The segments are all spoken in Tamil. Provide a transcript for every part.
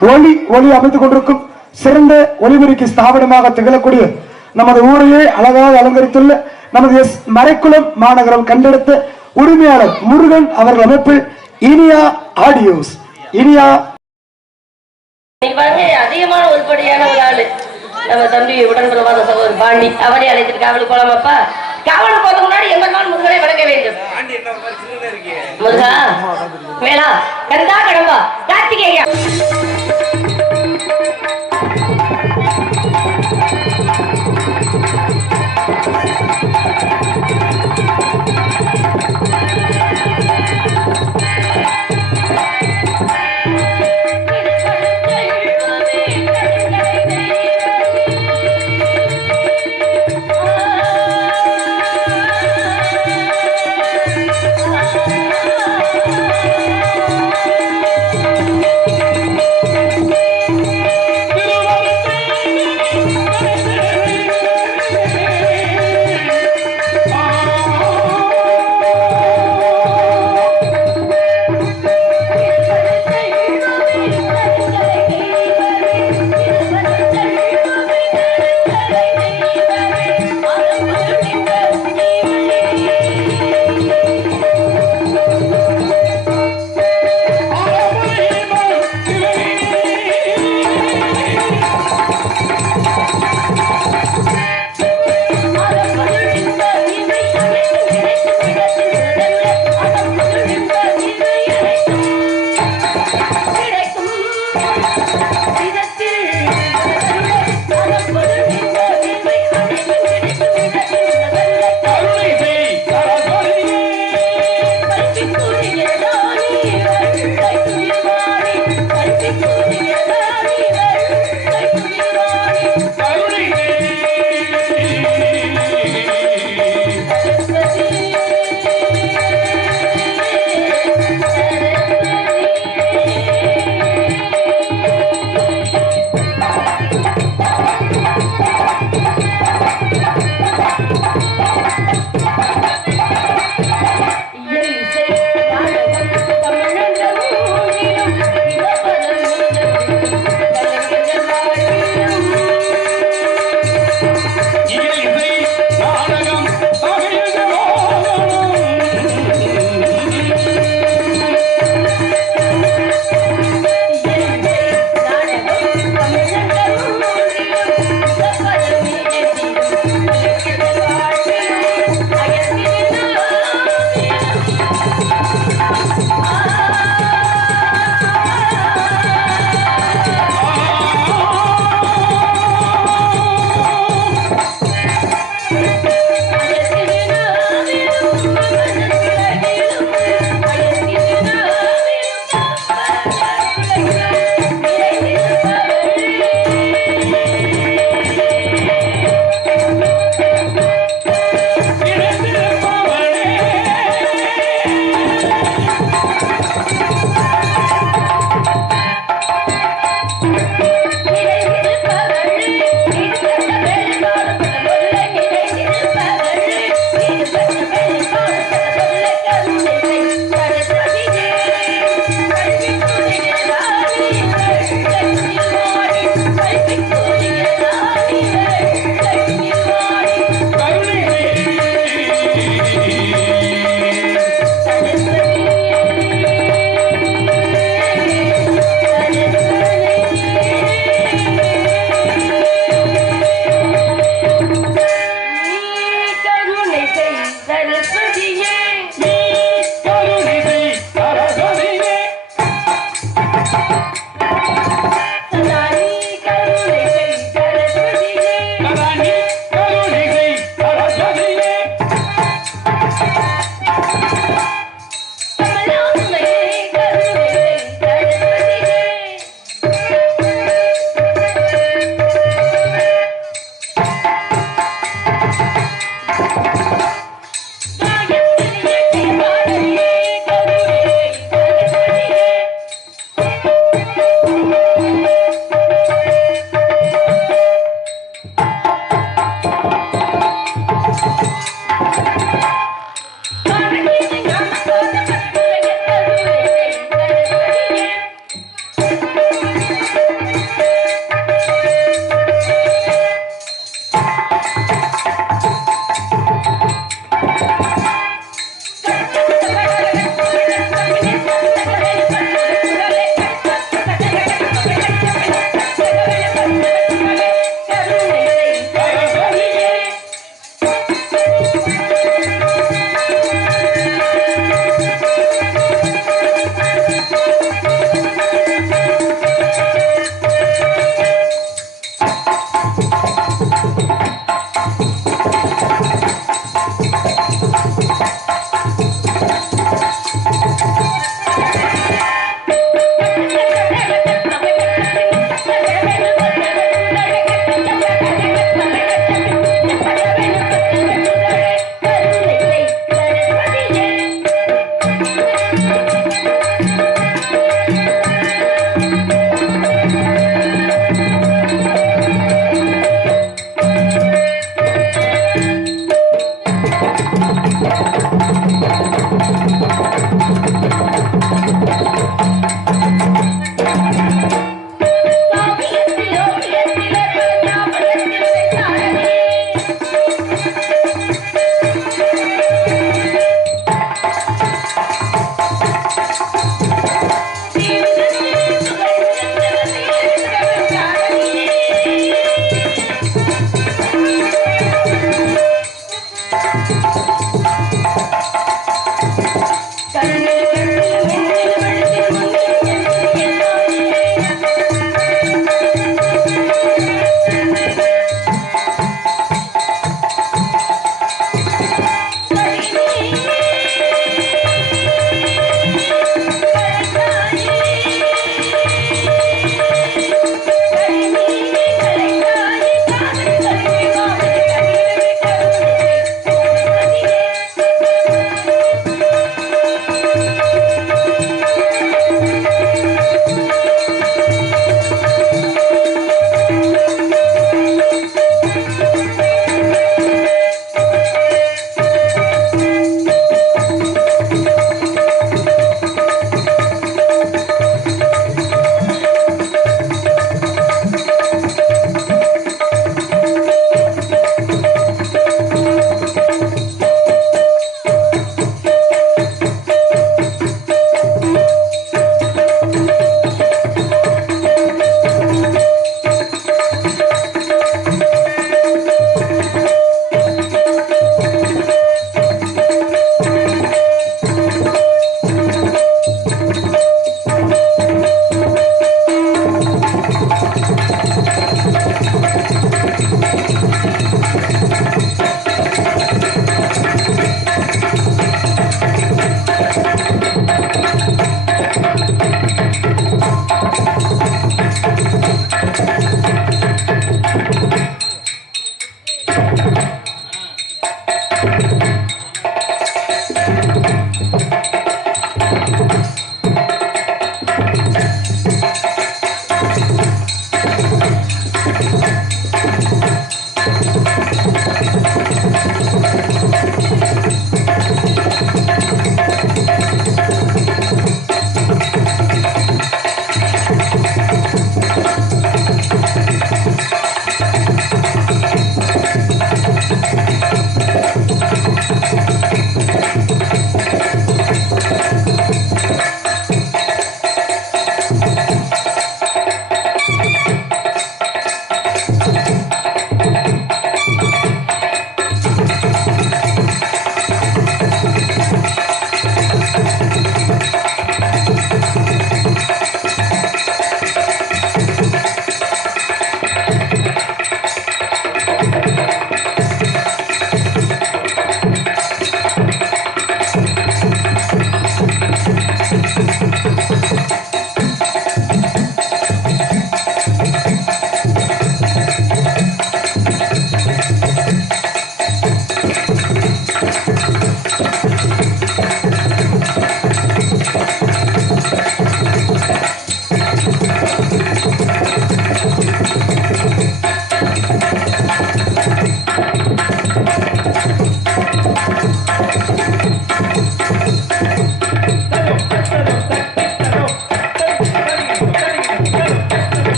ஒளி ஒளி அமைத்துக் கொண்டிருக்கும் சிறந்த ஒளிபெருக்கி ஸ்தாபனமாக திகழக்கூடிய நமது ஊரையே அழகாக அலங்கரித்துள்ள நமது எஸ் மறைக்குளம் மாநகரம் கண்டெடுத்த உரிமையாளர் முருகன் அவர்கள் அமைப்பில் இனியா ஆடியோஸ். இனியா அதிகமான உருப்படியான ஒரு ஆளு நம்ம தம்பி உடன்பிறவாத சகோதரர் பாண்டி அவரே அழைத்துட்டு காவலுக்கு போலாமாப்பா. காவலுக்கு போறதுக்கு முன்னாடி எம்பெருமான் முருகனை வணங்க வேண்டும். முருகா வேளா கந்தா கடம்பா கார்த்திகேயா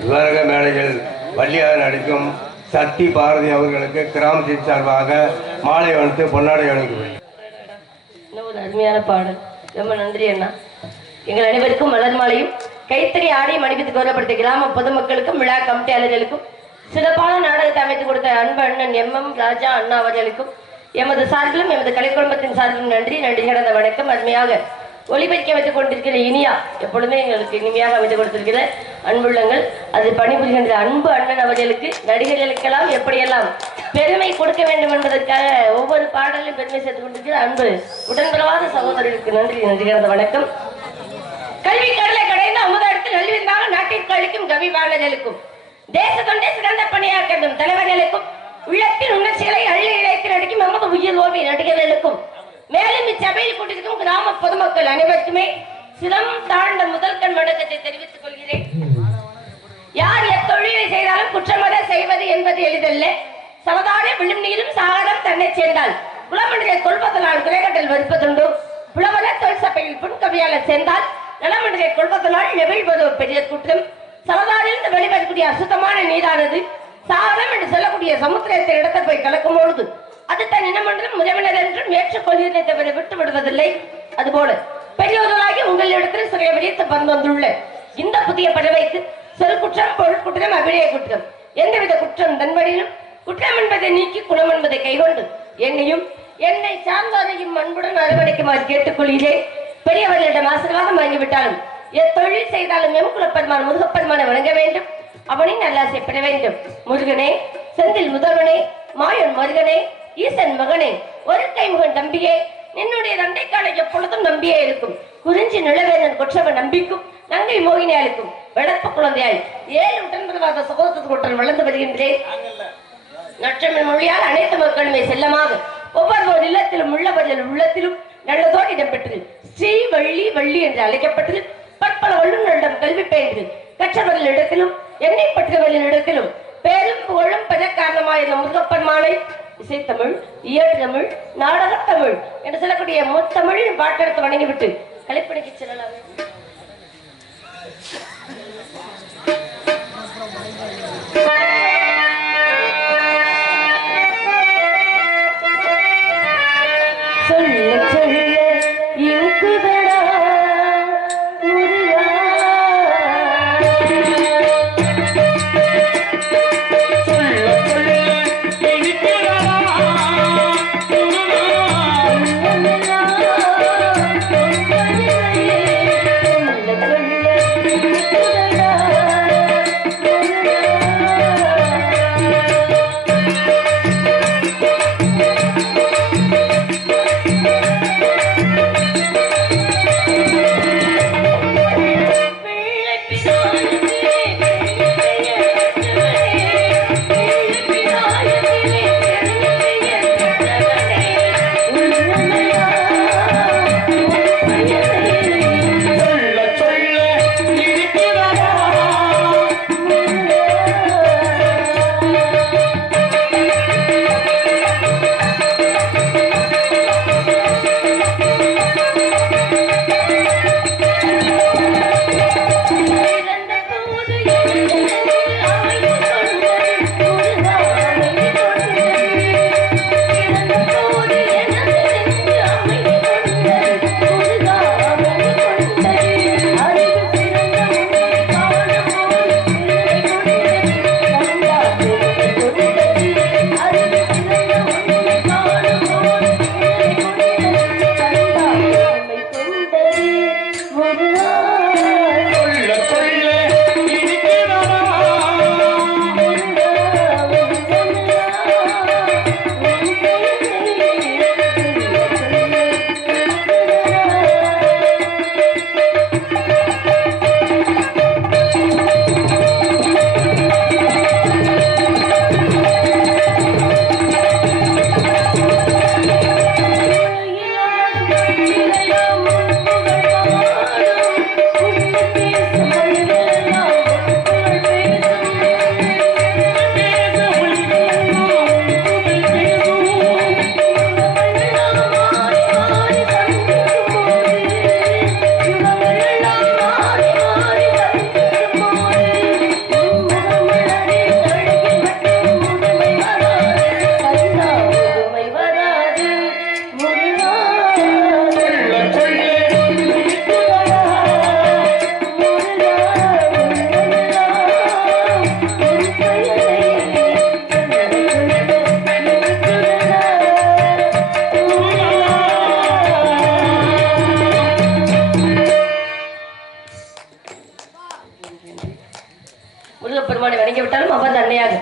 விவரக மேடைகள் வள்ளியாக நடிக்கும் சக்தி பாரதி அவர்களுக்கு கிராமத்தின் சார்பாக மாலை அணித்து பொன்னாடை அணிக்கிறேன். ஒரு அருமையான பாடல், ரொம்ப நன்றி அண்ணா. எங்கள் அனைவருக்கும் மலர் மாலையும் கைத்தறி ஆடி மணிக்கத்து கௌரவப்படுத்த கிராம பொதுமக்களுக்கும் விழா கமிட்டியாளர்களுக்கும் சிறப்பான நாடகத்தை அமைத்து கொடுத்த அன்பு அண்ணன் MM ராஜா அண்ணா அவர்களுக்கும் எமது சார்பிலும் எமது கலைக்குழுமத்தின் சார்பிலும் நன்றி கடந்த வணக்கம். அருமையாக ஒளிபரிக்க வைத்துக் கொண்டிருக்கிற இனியா எப்பொழுதுமே எங்களுக்கு இனிமையாக அமைத்துக் கொடுத்திருக்கிற அன்புள்ளங்கள் அது பணிபுரிகின்ற அன்பு அண்ணன் அவர்களுக்கு நடிகர்களுக்கெல்லாம் எப்படியெல்லாம் பெருமை கொடுக்க வேண்டும் என்பதற்காக ஒவ்வொரு பாடலிலும் பெருமை சேர்த்துக் கொண்டிருக்கிற அன்பு உடன்பிறவாத சகோதரர்களுக்கு நன்றி கலந்த வணக்கம். கல்வி கடலை கடைந்து அமுதடுத்து நல்விருந்தாக நாட்டிற்கு அளிக்கும் கவி பாடல்களுக்கும் தேச தொண்டை சிறந்த பணியாற்றும் தலைவர்களுக்கும் உள்ளத்தின் உணர்ச்சிகளை அள்ளி இழைத்து நடிக்கும் நமது உயிர் ஓவிய நடிகர்களுக்கும் மேலும் இச்சபையில் கூட்டிருக்கும் கிராம பொதுமக்கள் அனைவருக்குமே சிரம் தாழ்ந்த முதல் கண் வணக்கத்தை தெரிவித்துக் கொள்கிறேன். யார் எத்தொழிலை செய்தாலும் குற்றமத செய்வது என்பது எளிதல்ல. சமதானே விழும் நீரும் சாகடம் தன்னை சேர்ந்தால் குலமண்டலை கொள்வதனால் குலைகட்டல் வருப்பதுண்டு. புலவர தொல் சபையில் புன்கவியாளர் சேர்ந்தால் நலமண்டலை கொள்வதனால் நெகிழ்வது பெரிய குற்றம். சமதானிலிருந்து வெளிவரக்கூடிய அசுத்தமான நீரானது சாகரம் என்று சொல்லக்கூடிய சமுத்திரத்தின் இடத்தை போய் கலக்கும் பொழுது அது தன் இனமன்றும் உறவினர் என்றும் ஏற்றுக்கொள்கிறதை தவிர விட்டு விடுவதில்லை. அதுபோல பெரியவர்களாகி உங்களிடத்தில் சிறைய விடித்து பறந்து வந்துள்ள இந்த புதிய படவைக்கு சொல் குற்றம் பொருள் குற்றம் அபிநய குற்றம் எந்தவித குற்றம் தன்வழியிலும் குற்றம் என்பதை நீக்கி குணம் என்பதை கைகொண்டு என்னையும் என்னை சார்ந்தோரையும் அன்புடன் அரவணைக்குமாறு கேட்டுக்கொள்கிறேன். பெரியவர்களிடம் ஆசீர்வாதம் வாங்கிவிட்டாலும் எத்தொழில் செய்தாலும் எம்குலப்பெருமான் முருகப்பெருமானை வணங்க வேண்டும். அவனின் நல்லாசை பெற வேண்டும். முருகனே, செந்தில் முதல்வனே, மாயன் மருகனே, ஈசன் மகனே, ஒரு கைமுகன் தம்பியே, நின்னுடைய தண்டைக்காலை எப்பொழுதும் நம்பியே இருக்கும். குறிஞ்சி நிலவேந்தன் கொற்றவன் நம்பிக்கும் நங்கை மோகினியாளுக்கும் வெளப்பு குழந்தையாய் 7 உடன்பிறவாத சகோதரத்துக்கு ஒற்றன் வளர்ந்து வருகின்றேன். நற்றமிழ் மொழியால் அனைத்து மக்களுமே செல்லமாக ஒவ்வொரு இல்லத்திலும் உள்ளவர்கள் உள்ளத்திலும் நல்லதோடு இடம்பெற்று ஸ்ரீ வள்ளி வள்ளி என்று அழைக்கப்பட்டு பற்பல வல்லுநரிடம் கல்வி பயின்று கற்றவர்களிடத்திலும் என்னை பற்றவர்களிடத்திலும் பேரும் புகழும் பெற காரணமாக இந்த முருகப்பெருமானை இசைத்தமிழ், இயற்றமிழ், நாடகத்தமிழ் என்று சொல்லக்கூடிய முத்தமிழின் பாட்டெடுத்து வணங்கிவிட்டு கலைப்பணிக்கு செல்லலாம். சொல்ல சொல்ல இருக்குதடா முருகா, சொல்ல சொல்ல இருக்குதடா முருகா, சொல்ல சொல்ல இருக்குதடா நடிக்க விட்டாலும் அவன் தன்னையாக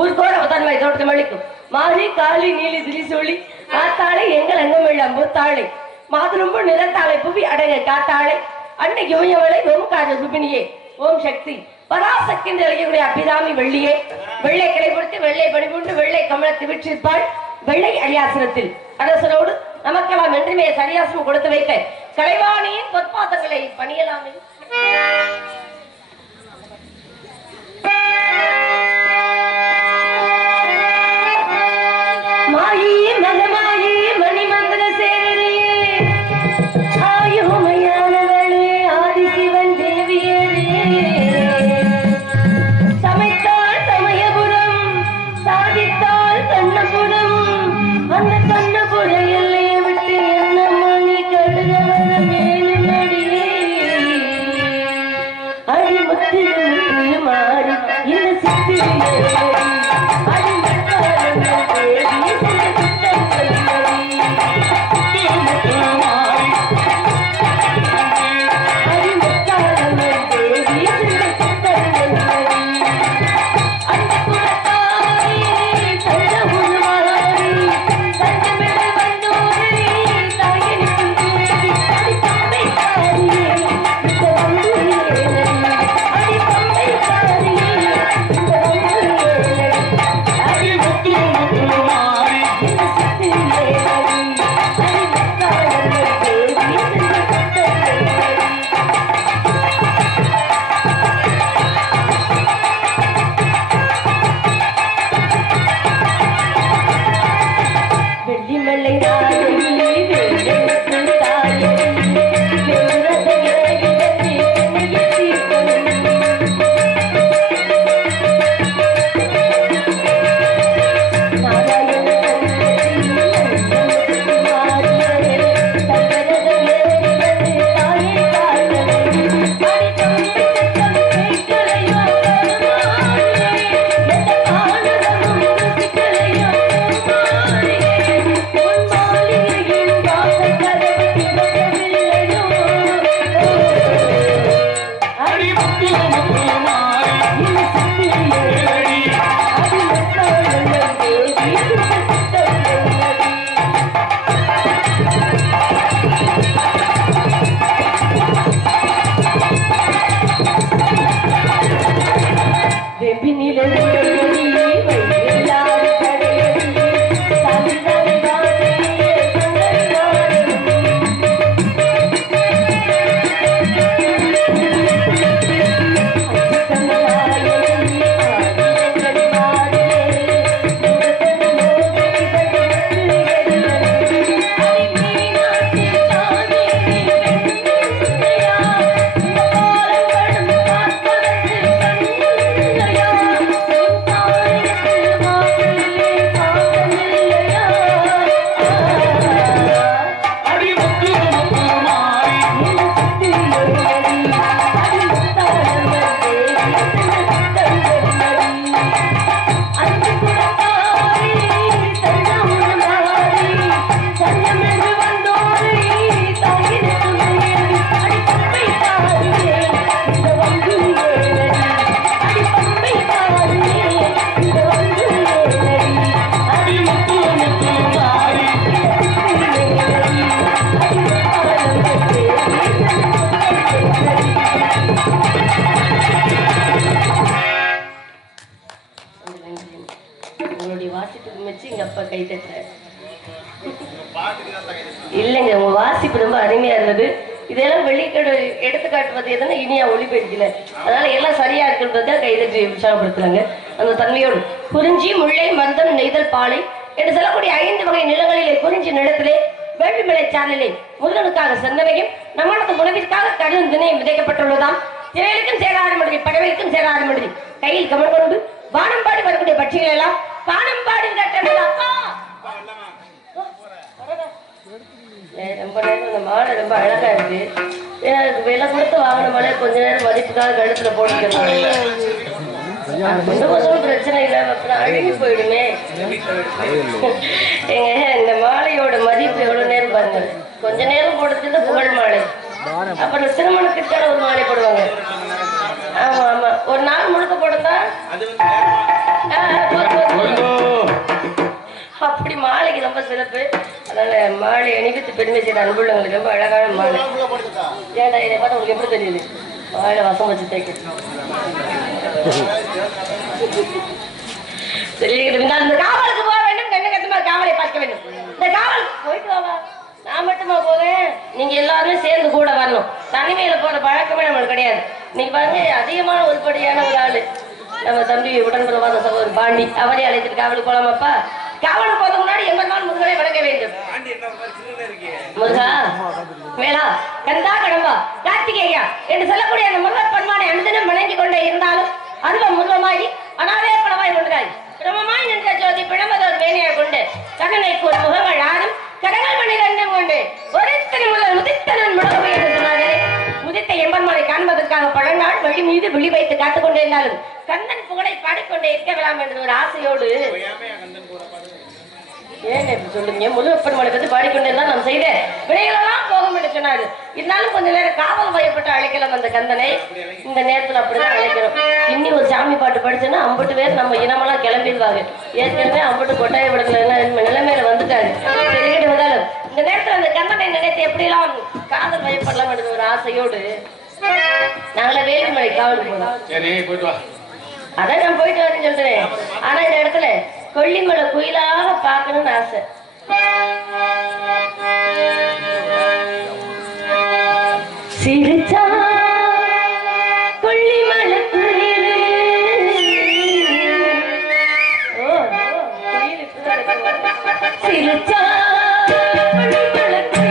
ஊருக்கோட அவதான் தோட்டத்தை மழிக்கும் மாறி காளி நீலி திரி சொல்லி காத்தாளை எங்கள் அங்கமிழ் அம்புத்தாளை மாதுரும்பு நிலத்தாளை புவி அடங்க காத்தாளை அன்னை யுமையவளை ஓம்கார சுபினியே ஓம் சக்தி பராசக்தி நிலையக்கூடிய அபிராமி வெள்ளியே வெள்ளை கிளைப்படுத்தி வெள்ளை பணிபுண்டு வெள்ளை கமலத்தை விற்றிருப்பாள் வெள்ளை அரியாசனத்தில் அரசனோடு நமக்கெல்லாம் என்றுமே சரியாசனம் கொடுத்து வைக்க கலைவாணியின் பொற்பாதங்களை பணியலாமே. மாயி மகமாயி மணிமந்திர சேரியே ஆயுமையானவளே ஆதிசிவன் தேவியரே சமைத்தாள் சமயபுரம் சாதித்தாள் கண்ணபுரம் அந்த கண்ணபுர எல்லையை விட்டு என்ன மணி கடுதவர மேலும் அடியே அடிமுத்து மாறி இந்த சித்திரை இல்லைங்க உங்க வாசிப்பு ரொம்ப அருமையா இருந்தது. இதெல்லாம் வெளிக்கடை எடுத்து காட்டுவது எதுனா இனியா ஒளிபெருக்கல, அதனால எல்லாம் சரியா இருக்குன்றத கைதட்டி உற்சாகப்படுத்துறாங்க. அந்த தன்மையோடு குறிஞ்சி முல்லை மருதம் நெய்தல் பாலை என்று சொல்லக்கூடிய 5 வகை நிலங்களிலே குறிஞ்சி நிலத்திலே வேள்விமலை சாரலிலே முருகனுக்காக சென்றவையும் நம்மளது உணவிற்காக கடும் திணையும் விதைக்கப்பட்டுள்ளதாம். திரையிலுக்கும் சேராத மனிதி படவைக்கும் சேராத மனிதி கையில் கமல் கொண்டு வானம்பாடி வரக்கூடிய பட்சிகள் எல்லாம் வானம்பாடி ரொம்ப நேரம் இந்த மாலை ரொம்ப அழகா இருக்கு. ஏன்னா அதுக்கு விலை கொடுத்து வாங்கின மாலை கொஞ்ச நேரம் மதிப்புக்காக கழுத்துல போட்டுக்கிறாங்க. பிரச்சனை இல்லை, அழுகி போயிடுமே. எங்க இந்த மாலையோட மதிப்பு எவ்வளவு நேரம் பாருங்க. கொஞ்ச நேரம் போடுறது புகழ் மாலை. அப்புறம் திருமணத்திற்கான ஒரு மாலை போடுவாங்க. ஆமா ஆமா, ஒரு நாள் முழுக்க போடுறதா அப்படி மாலைக்கு ரொம்ப சிறப்பு. அதனால மாலை அணிவித்து பெருமை செய்த அன்புள்ளவங்களுக்கு ரொம்ப அழகான மாலை. ஏடா இதை பார்த்தா உங்களுக்கு எப்படி தெரியுது? வாயில வசம் வச்சு தேய்க்க இந்த காவலுக்கு போக வேண்டும். கண்ணு கட்டுமா காவலை பார்க்க வேண்டும். இந்த காவல் போயிட்டு வாவா. நான் மட்டுமா போவேன்? நீங்க எல்லாருமே சேர்ந்து கூட வரணும். தனிமையில போற பழக்கமே நம்மளுக்கு கிடையாது. நீங்க பாருங்க, அதிகமான உருப்படியான ஒரு ஆளு நம்ம தம்பி உடன்பிறவாத சகோதரர் பாண்டி. அவரே அழைத்துட்டு காவலுக்கு போலாமாப்பா? காவலுக்கு போறதுக்கு முன்னாடி எம்பெருமான் முருகனை வணங்க வேண்டும். முருகா, வேளா, கந்தா, கடம்பா, கார்த்திகேயா என்று சொல்லக்கூடிய அந்த முருகப் பெருமானை அனுதினம் வணங்கி கொண்டே இருந்தாலும் அதுவும் முருகமாகி அனாதே பணமாய் கொண்டாய் பிரமமாய் நின்ற ஜோதி பிழம்பதோர் வேணியை கொண்டு கண்ணனைக்கு ஒரு முகங்கள் ஆறும் கடங்கள் மணிரண்டும் கொண்டு ஒருத்தனை முதல் முதித்தனன் முடக்கு என்று சொன்னார்களே. முதித்த எம்பெருமானை காண்பதற்காக பல நாள் வழி மீது விழி வைத்து காத்துக் கொண்டே இருந்தாலும் கண்ணன் புகழை பாடிக்கொண்டே இருக்க வேண்டாம் என்ற ஒரு ஆசையோடு ஏன் எப்படி சொல்லுங்க? முருகப்பெருமானை பத்தி பாடிக்கொண்டே இருந்தால் நாம் செய்த வினைகளெல்லாம் போகும் என்று சொன்னாரு. இருந்தாலும் கொஞ்ச நேரம் காவல் வயப்பட்டு அழைக்கலாம் அந்த கந்தனை. இந்த நேரத்துல அப்படிதான் அழைக்கிறோம். இன்னி ஒரு சாமி பாட்டு படிச்சோன்னா 50 பேர் நம்ம இனமெல்லாம் கிளம்பிடுவாங்க. ஏற்கனவே 50 கொட்டாய விடத்துல நிலைமையில வந்துட்டாரு. சரிக்கிட்டு வந்தாலும் இந்த நேரத்துல அந்த கந்தனை நினைத்து எப்படிலாம் காதல் வயப்படலாம் என்ற ஒரு ஆசையோடு நாங்கள வேலுமலை காவலுக்கு போனோம். அதான் நான் போயிட்டு வரேன்னு சொல்றேன். ஆனா இந்த இடத்துல கொல்லிமலை குயிலாக பார்க்கணும்னு ஆசை. சிரிச்சா கொல்லிமலை குயிலு. ஓ சிரிச்சா கொல்லிமலை குயிலு.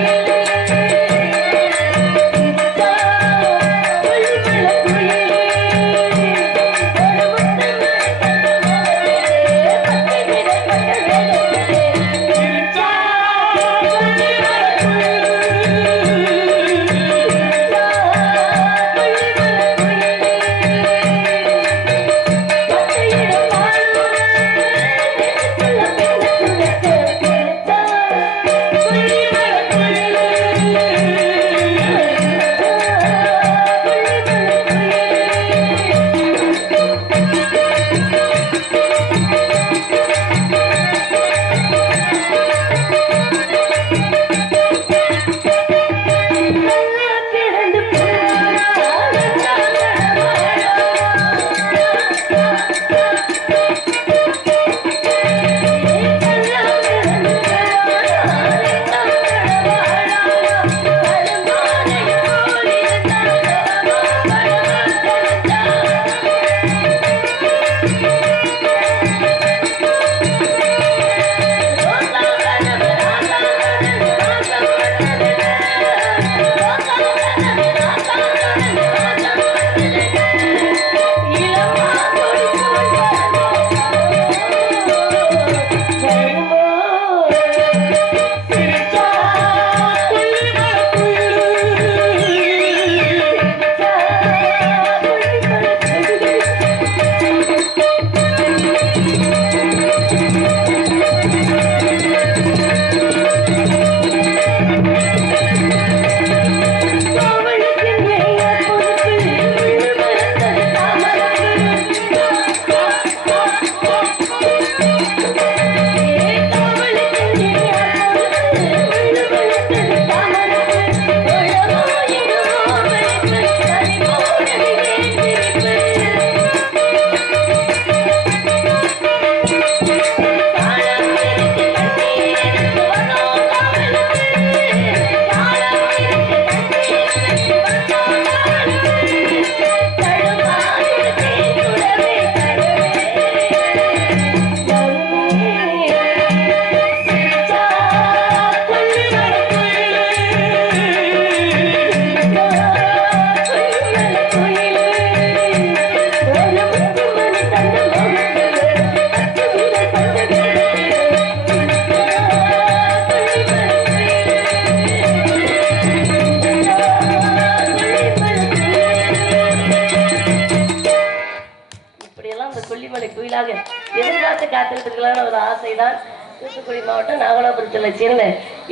எதிர்பார்த்து காத்திருக்கலான ஒரு ஆசைதான். தூத்துக்குடி மாவட்டம் நாகலாபுரத்தில் சேர்ந்த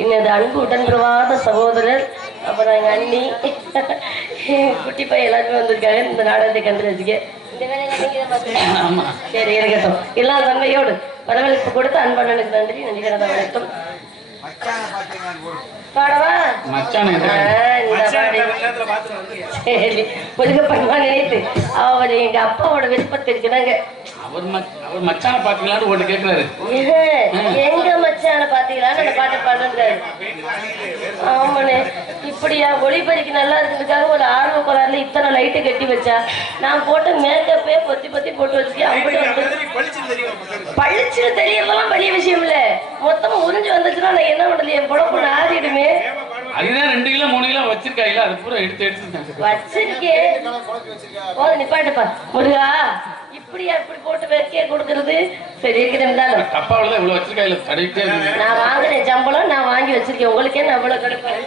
இன்னது அன்பு உடன்பிறவாத சகோதரர், அப்புறம் எங்கள் அண்ணி, குட்டி பையன் எல்லாருமே வந்திருக்காங்க இந்த நாடகத்தை கண்டு ரசிக்க. இந்த வேலையை நீங்க தான் பாத்துக்கணும். சரி இருக்கட்டும். எல்லா தன்மையோடு வரவேற்பு கொடுத்து அன்பண்ணனுக்கு நன்றி. நன்றி கடந்த வணக்கம். பாடவா சரி ஒதுக்கப்படமா நினைத்து அவர் எங்க அப்பாவோட விருப்பத்தை இருக்கிறாங்க. அவர் மச்சான பாத்தீங்களான்னு ஒண்ணு கேட்கிறாரு. இது எங்க மச்சான பாத்தீங்களான்னு அந்த பாட்டை பாடுறாரு. ஆமாண்ணே இப்படியா ஒளிபரிக்கு நல்லா இருக்கிறதுக்காக ஒரு ஆர்வ கோளாறுல இத்தனை லைட்டு கட்டி வச்சா நான் போட்ட மேக்கப்பே பொத்தி பொத்தி போட்டு வச்சுக்கேன். அப்படி பழிச்சு தெரியறதெல்லாம் பெரிய விஷயம் இல்ல. மொத்தமா உறிஞ்சு வந்துச்சுன்னா நான் என்ன பண்றது? என் புடப்பு ஆறிடுமே. அதுதான் 2 கிலோ 3 கிலோ வச்சிருக்காங்களா? அது பூரா எடுத்து வச்சிருக்கேன். போத நிப்பாட்டுப்பா முருகா. இப்படியா இப்படி போட்டு வைக்க கொடுக்கறது சரி இருக்கிறேன். கப்பாவில தான் இவ்வளவு வச்சிருக்காங்க. கடைக்கிட்டே நான் வாங்கினேன் சம்பளம் நான் வாங்கி வச்சிருக்கேன். உங்களுக்கே நான் இவ்வளவு கிடைப்பேன்.